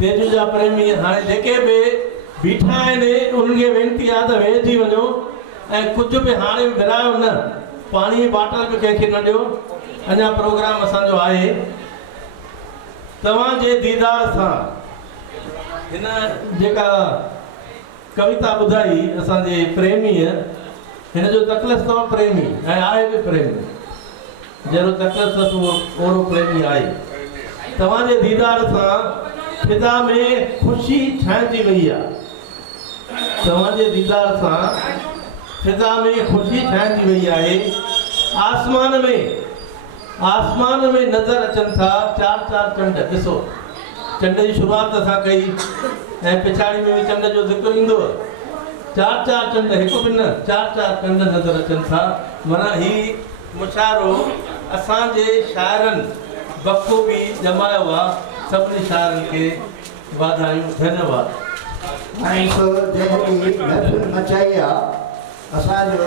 तेजू जा प्रेमी हाणे जेके भी बीठा आहिनि उन्हनि खे वेनती आहे त वेहिजी वञो ऐं कुझु बि हाणे विरायो न, पाणी जी बाटल बि कंहिंखे न ॾियो, अञा प्रोग्राम असांजो आहे। तव्हांजे दीदार सां हिन जेका कविता ॿुधाई असांजे प्रेमीअ, हिन जो तकलस अथव प्रेमी ऐं आहे बि प्रेमी, जहिड़ो तकलस अथसि ओहिड़ो प्रेमी आहे। तव्हांजे दीदार सां फिदा में ख़ुशी छांइजी वई आहे, तव्हांजे दीदार सां फिदा में ख़ुशी छांइजी वई आहे। आसमान में नज़र अचनि था चार चार चंड। ॾिसो, चंड जी शुरूआत असां कई ऐं पिछाड़ी में चंड जो ज़िक्र ईंदो। चार चार चंड, हिकु बि न, चार चार चंड नज़र अचनि था। माना ही मुशारो असांजे शाइरनि बख़ूबी जमायो आहे। सभिनी शाइरनि खे वाधायूं, धन्यवाद। जंहिं महफ़िल मचाई आहे असांजो